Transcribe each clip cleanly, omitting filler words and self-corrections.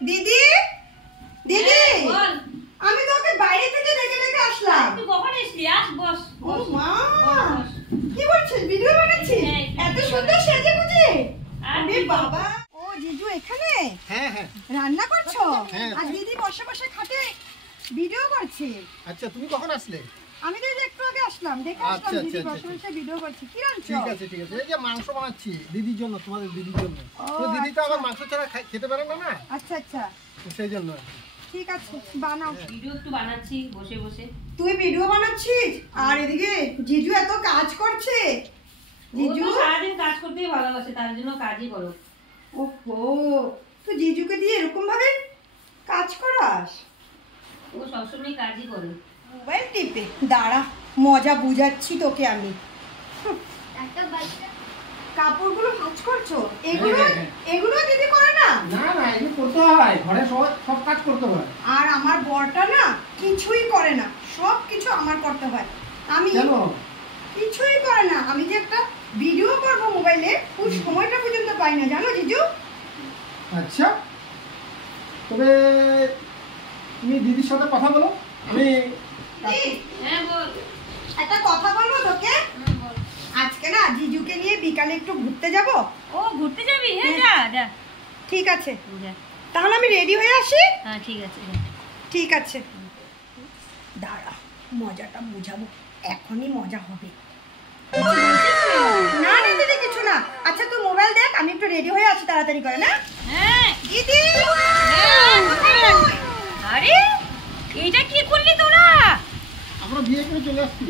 দিদি দিদি বল। আমি তোকে বাইরে থেকে ডেকে ডেকে আসলাম। তুই কখন এসলি? আস বস। ও মা কি বলছিস? ভিডিও বানাচ্ছিস? এত সুন্দর সেজে গুজে? আরে বাবা। ও জিজু এখানে? হ্যাঁ হ্যাঁ। রান্না করছো? হ্যাঁ। আর দিদি বসে বসে খাটে ভিডিও করছে। আচ্ছা তুমি কখন আসলে? আমি তো একটু আগে আসলাম, দেখে আসলাম দিদি বসে বসে ভিডিও করছে। কি রান্নাছো? ঠিক আছে ঠিক আছে। এই যে মাংস বানাচ্ছি দিদির জন্য, তোমাদের দিদির জন্য। তো দিদি তো আবার মাংস ছাড়া খেতে পারে না না। আচ্ছা আচ্ছা সেই জন্য। ঠিক আছে বানাও। ভিডিও একটু বানাচ্ছি বসে বসে। তুই ভিডিও বানাচ্ছিস আর এদিকে জিজু এত কাজ করছে। জিজু সারাদিন কাজ করতেই ভালোবাসে, তার জন্য কাজই করো। ওহো, তুই জিজুকে দিয়ে এরকম ভাবে কাজ করাস? ও সবসময় কাজই করে। মোবাইল টিপে দাঁড়া, মজা বুঝাচ্ছি তোকে আমি। কাপড়গুলো ভাঁজ করছো? এগুলো এগুলো দিদি করে না? না না, এগুলো করতে হয়, ঘরে সব কাজ করতে হয়। আর আমার বরটা না কিছুই করে না, সব কিছু আমার করতে হয়। আমি কিছুই করে না। আমি যে একটা ভিডিও করব মোবাইলে, ওই সময়টা পর্যন্ত পাই না, জানো জিজু? আচ্ছা, তবে তুমি দিদির সাথে কথা বলো। আমি হ্যাঁ বল। একটা কথা বলবো তোকে। আজকে না জিজুকে নিয়ে বিকালে একটু ঘুরতে যাব। ও ঘুরতে যাবি? হ্যাঁ যা যা। ঠিক আছে যা। তাহলে আমি রেডি হয়ে আসি। হ্যাঁ ঠিক আছে। ঠিক আছে দাঁড়া, মজাটা বুঝাবো, এখনই মজা হবে। না না দিদি কিছু না। আচ্ছা তুই মোবাইল দেখ, আমি একটু রেডি হয়ে আসি তাড়াতাড়ি করে। না হ্যাঁ দিদি। আরে এইটা কি করলি তোরা? আমরা বিয়ে করে চলে আসছি।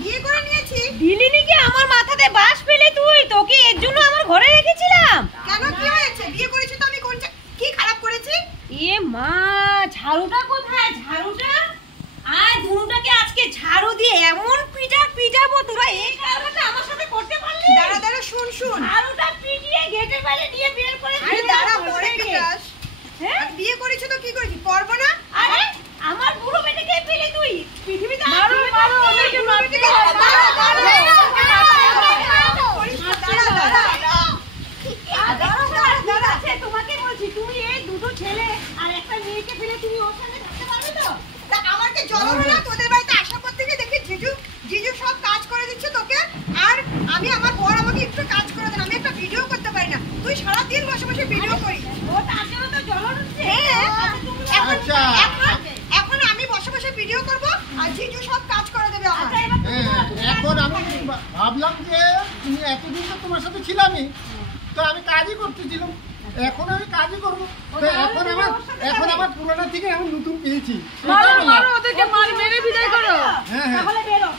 বিয়ে করে নিয়েছি? দিলি নাকি আমার মাথাতে বাস পেলে তুই? তোকে এর জন্য আমার ঘরে রেখেছিলাম। কেন কি হয়েছে? বিয়ে করেছি তো আমি, কোন কি খারাপ করেছি? এ মা, ঝাড়ুটা কোথায়? ঝাড়ুটা আয়, ধুনুটাকে আজকে ঝাড়ু দিয়ে এমন পিটাবো তোরা এই কারণটা আমার সাথে করতে পারলি? দাঁড়া দাঁড়া, শুন শুন। ঝাড়ুটা পিটিয়ে গেটের বাইরে নিয়ে বের করে আরে দিলে দাঁড়া, আমার পরে থেকে। পিটাস। হ্যাঁ বিয়ে করেছি তো কি করেছি? করবো না? আরে আমার বুড়ো বেটাকে পেলে তুই পৃথিবীতে মারো মারো ওদেরকে, মারতে দাঁড়া দাঁড়া দাঁড়া। তোমাকে বলছি, তুমি এই দুটো ছেলে আর একটা মেয়েকে ফেলে তুমি ওর সঙ্গে থাকতে পারবে তো? আমাকে জ্বলো না, তোদের বাড়িতে আসার পর থেকে দেখি জিজু সব কাজ করে দিচ্ছে তোকে। আর আমি, আমার বর আমাকে একটু কাজ করে দেন, আমি একটা ভিডিও করতে পারি না। তুই সারাদিন বসে বসে ভিডিও করিস। ও তার জন্য তো জ্বলন হচ্ছে। এখন আমি বসে বসে ভিডিও করব আর জিজু সব কাজ করে দেবে আমার। এখন আমি ভাবলাম যে তুমি এতদিন তো তোমার সাথে ছিলামই, তো আমি কাজই করতেছিলাম, এখন আমি কাজই করবো। তো এখন আমার পুরোনো থেকে আমি নতুন পেয়েছি। ওদেরকে মেরে বিদায় করো। হ্যাঁ হ্যাঁ। তাহলে বেরো।